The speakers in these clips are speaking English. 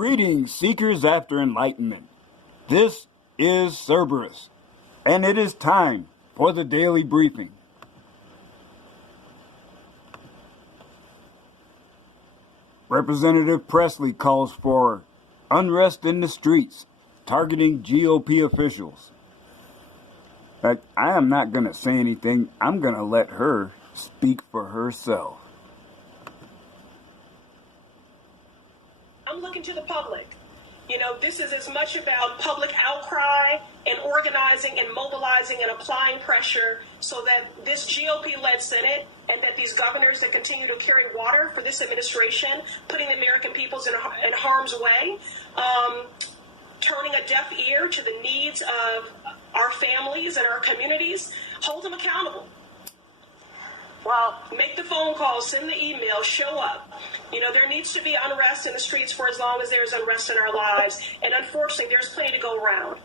Greetings, seekers after enlightenment. This is Cerberus, and it is time for the daily briefing. Representative Presley calls for unrest in the streets, targeting GOP officials. I am not going to say anything. I'm going to let her speak for herself. I'm looking to the public. You know, this is as much about public outcry and organizing and mobilizing and applying pressure so that this GOP-led Senate and that these governors that continue to carry water for this administration, putting the American peoples in harm's way, turning a deaf ear to the needs of our families and our communities, hold them accountable. Well, make the phone call, send the email, show up. You know, there needs to be unrest in the streets for as long as there's unrest in our lives. And unfortunately, there's plenty to go around.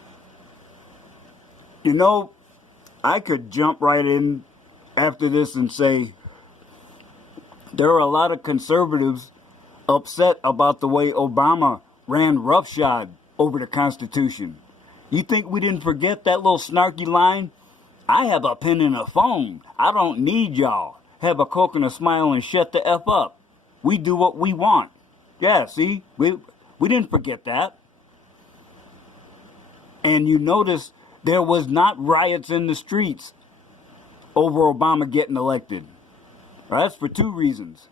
You know, I could jump right in after this and say there are a lot of conservatives upset about the way Obama ran roughshod over the Constitution. You think we didn't forget that little snarky line? I have a pen and a phone. I don't need y'all. Have a Coke and a smile and shut the F up. We do what we want. Yeah, see? We didn't forget that. And you notice there was not riots in the streets over Obama getting elected. Well, that's for two reasons.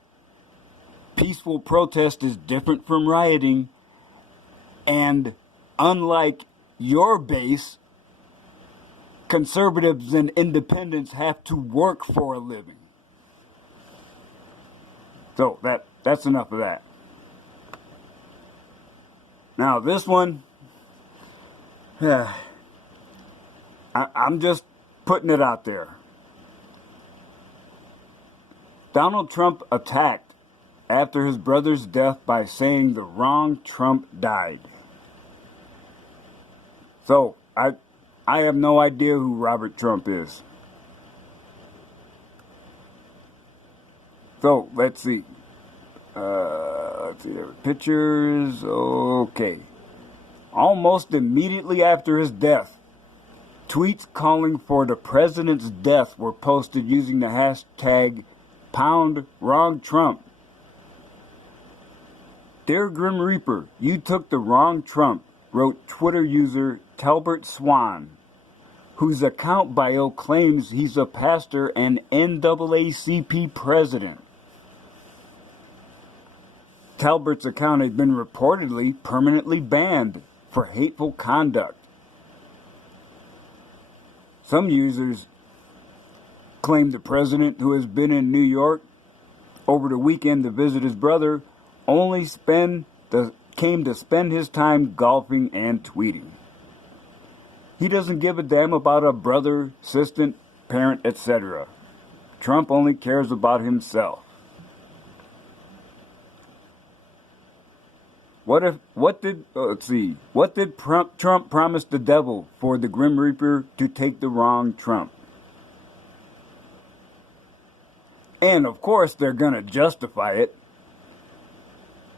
Peaceful protest is different from rioting. And unlike your base, conservatives and independents have to work for a living. So that's enough of that. Now this one, I'm just putting it out there. Donald Trump attacked after his brother's death by saying the wrong Trump died. So I have no idea who Robert Trump is. So, let's see. There are pictures. Okay. Almost immediately after his death, tweets calling for the president's death were posted using the hashtag #WrongTrump. Dear Grim Reaper, you took the wrong Trump, wrote Twitter user Talbert Swan, whose account bio claims he's a pastor and NAACP president. Talbert's account had been reportedly permanently banned for hateful conduct. Some users claim the president, who has been in New York over the weekend to visit his brother, only came to spend his time golfing and tweeting. He doesn't give a damn about a brother, assistant, parent, etc. Trump only cares about himself. What did Trump promise the devil for the Grim Reaper to take the wrong Trump? And of course they're gonna justify it.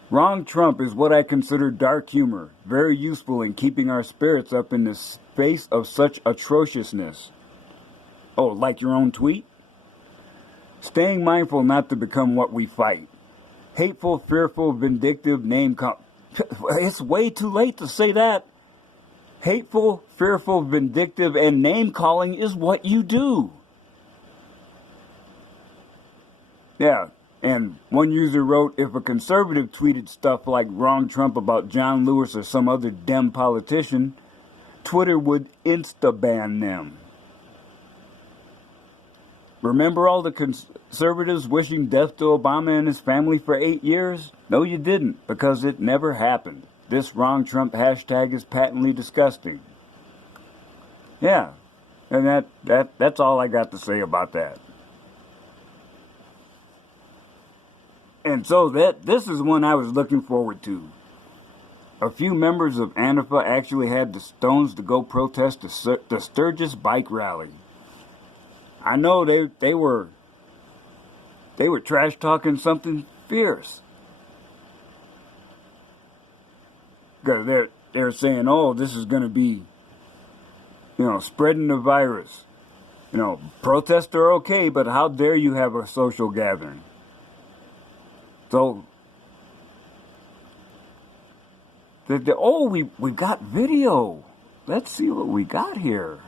Wrong Trump is what I consider dark humor, very useful in keeping our spirits up in the face of such atrociousness. Oh, like your own tweet? Staying mindful not to become what we fight. Hateful, fearful, vindictive, it's way too late to say that. Hateful, fearful, vindictive, and name-calling is what you do. Yeah. And one user wrote, if a conservative tweeted stuff like wrong Trump about John Lewis or some other Dem politician, Twitter would insta-ban them. Remember all the conservatives wishing death to Obama and his family for 8 years? No, you didn't, because it never happened. This wrong Trump hashtag is patently disgusting. Yeah, and that's all I got to say about that. And so this is one I was looking forward to. A few members of Antifa actually had the stones to go protest the Sturgis bike rally. I know they were trash talking something fierce. because they're saying, oh, this is going to be, spreading the virus. Protests are okay, but how dare you have a social gathering? So, we got video. Let's see what we got here.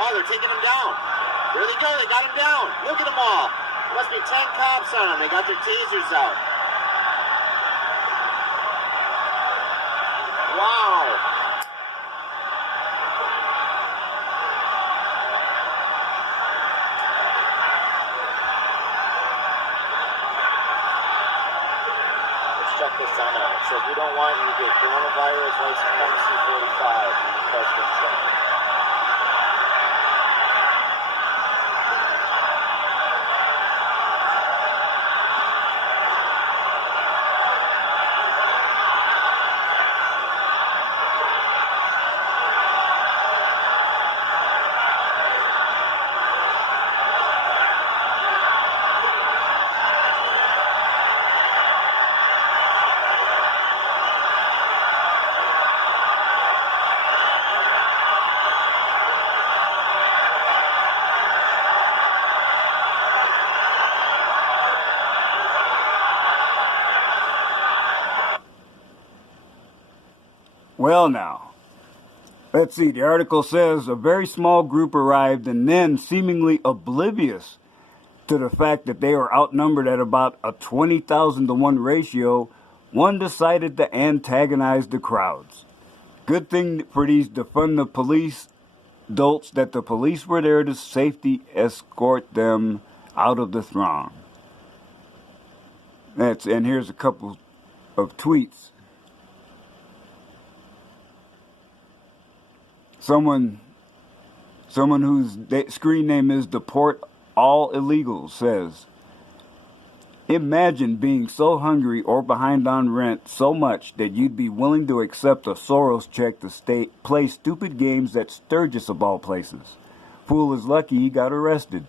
Oh, they're taking them down. There they go. They got them down. Look at them all. Must be 10 cops on them. They got their tasers out. Wow. Let's check this one out. It says we don't want you to get coronavirus, white supremacy 45. President Trump. Well, now, let's see. The article says a very small group arrived and then, seemingly oblivious to the fact that they were outnumbered at about a 20,000 to 1 ratio, one decided to antagonize the crowds. Good thing for these defund the police dolts that the police were there to safely escort them out of the throng. And here's a couple of tweets. Someone whose screen name is Deport All Illegals says, imagine being so hungry or behind on rent so much that you'd be willing to accept a Soros check to play stupid games at Sturgis of all places. Fool is lucky he got arrested.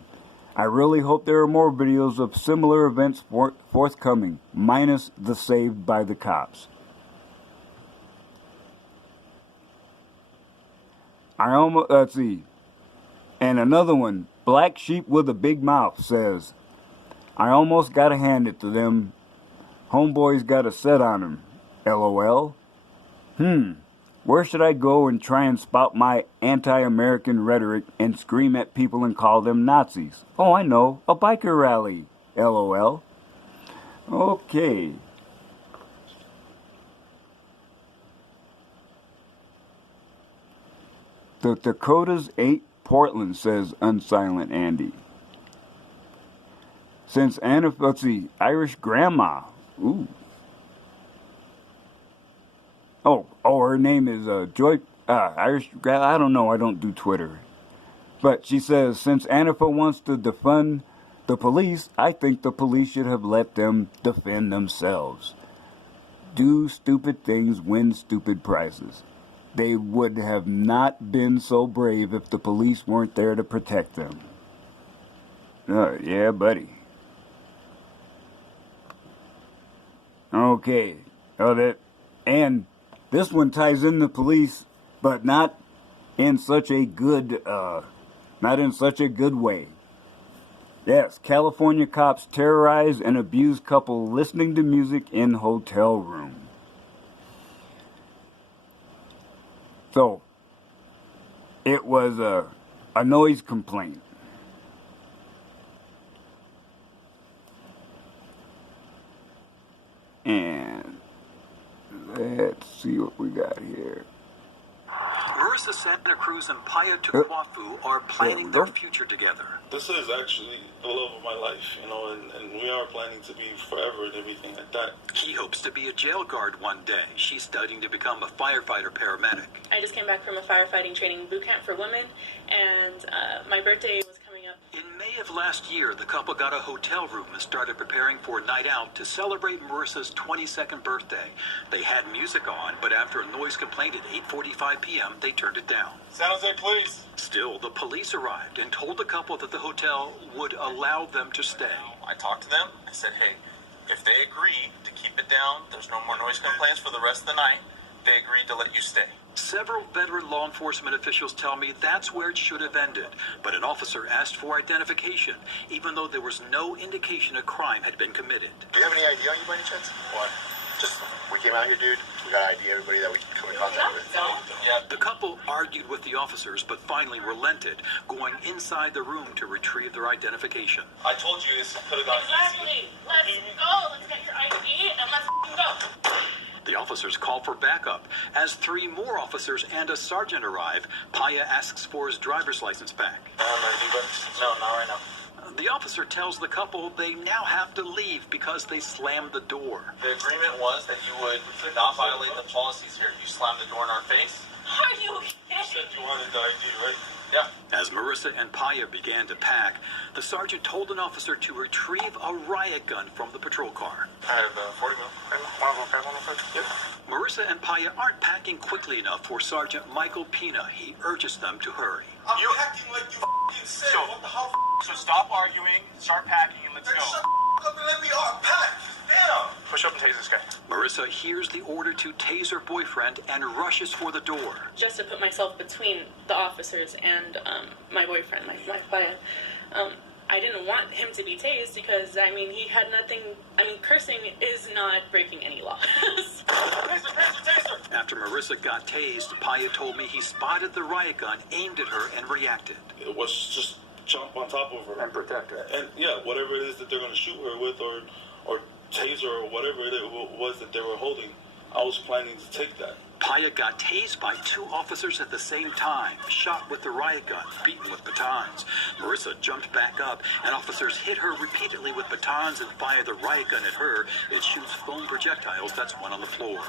I really hope there are more videos of similar events forthcoming, minus the saved by the cops. Let's see. And another one, Black Sheep with a Big Mouth says, I almost gotta hand it to them. Homeboys got a set on him. LOL. Where should I go and try and spout my anti-American rhetoric and scream at people and call them Nazis? Oh, I know. A biker rally. LOL. Okay. The Dakotas ate Portland, says Unsilent Andy. Since let's see, Irish grandma. Ooh. Oh, her name is Joy. Irish. I don't know. I don't do Twitter. But she says, since Antifa wants to defund the police, I think the police should have let them defend themselves. Do stupid things, win stupid prizes. They would have not been so brave if the police weren't there to protect them. Yeah, buddy. Okay. And this one ties in the police, but not in such a good way. Yes, California cops terrorize and abuse couple listening to music in hotel room. So, it was a noise complaint. And let's see what we got here. Marissa Santa Cruz and Paya Tuquafu are planning their future together. This is actually the love of my life, and we are planning to be forever and everything like that. He hopes to be a jail guard one day. She's studying to become a firefighter paramedic. I just came back from a firefighting training boot camp for women, and my birthday was coming up. In May of last year, the couple got a hotel room and started preparing for a night out to celebrate Marissa's 22nd birthday. They had music on, but after a noise complaint at 8:45 p.m., they turned it down. San Jose police. Still, the police arrived and told the couple that the hotel would allow them to stay. I talked to them. I said, hey, if they agree to keep it down, there's no more noise complaints for the rest of the night, they agreed to let you stay. Several veteran law enforcement officials tell me that's where it should have ended, but an officer asked for identification, even though there was no indication a crime had been committed. Do you have any ID on you by any chance? What? Just, we came out here, dude. We got ID everybody that we come in contact with. Yeah. The couple argued with the officers, but finally relented, going inside the room to retrieve their identification. I told you this could have gone easy. Exactly. Let's go. Let's get your ID and let's go. The officers call for backup. As 3 more officers and a sergeant arrive, Paya asks for his driver's license back. No, not right now. The officer tells the couple they now have to leave because they slammed the door. The agreement was that you would not violate the policies here. You slammed the door in our face. Are you You said kidding? you wanted the ID, right? Yeah. As Marissa and Paya began to pack, the sergeant told an officer to retrieve a riot gun from the patrol car. I have 40 mil. Yeah. Marissa and Paya aren't packing quickly enough for Sergeant Michael Pina. He urges them to hurry. I'm acting like you f***ing said. What the hell? So stop arguing, start packing, and let's Then go. shut the f*** up and let me pack. Damn. Push up and tase this guy. Marissa hears the order to tase her boyfriend and rushes for the door. Just to put myself between the officers and my boyfriend, my Paya. I didn't want him to be tased because, I mean, he had nothing. I mean, cursing is not breaking any laws. Taser, taser, taser! After Marissa got tased, Paya told me he spotted the riot gun, aimed at her, and reacted. It was just jump on top of her And protect her. and yeah, whatever it is that they're gonna shoot her with, or taser or whatever it was that they were holding, I was planning to take that. Paya got tased by 2 officers at the same time, shot with the riot gun, beaten with batons. Marissa jumped back up, and officers hit her repeatedly with batons and fired the riot gun at her. It shoots foam projectiles. That's one on the floor.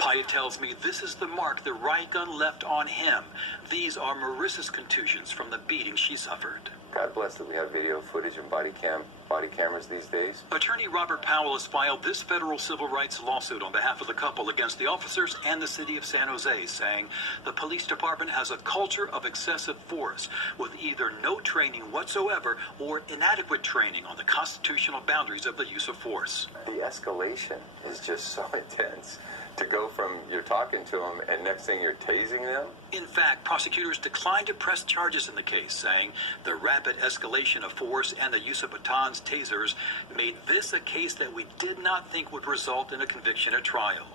Paya tells me this is the mark the riot gun left on him. These are Marissa's contusions from the beating she suffered. God bless that we have video footage and body cameras these days. Attorney Robert Powell has filed this federal civil rights lawsuit on behalf of the couple against the officers and the city of San Jose, saying the police department has a culture of excessive force with either no training whatsoever or inadequate training on the constitutional boundaries of the use of force. The escalation is just so intense. To go from you're talking to them and next thing you're tasing them. In fact, prosecutors declined to press charges in the case, saying the rapid escalation of force and the use of batons, tasers, made this a case that we did not think would result in a conviction at trial.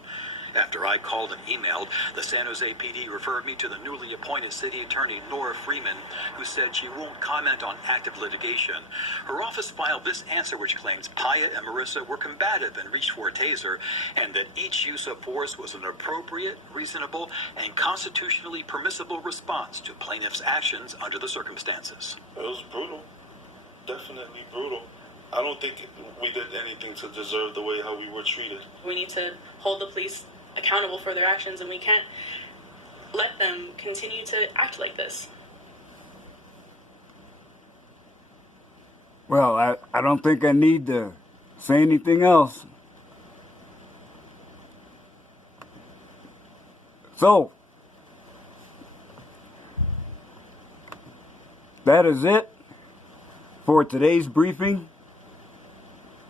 After I called and emailed, the San Jose PD referred me to the newly appointed city attorney, Nora Freeman, who said she won't comment on active litigation. Her office filed this answer, which claims Paya and Marissa were combative and reached for a taser, and that each use of force was an appropriate, reasonable, and constitutionally permissible response to plaintiff's actions under the circumstances. It was brutal. Definitely brutal. I don't think we did anything to deserve the way how we were treated. We need to hold the police accountable for their actions, and we can't let them continue to act like this. Well, I don't think I need to say anything else. So, that is it for today's briefing.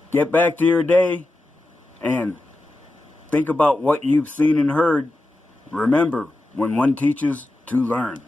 Get back to your day and think about what you've seen and heard. Remember, when one teaches, to learn.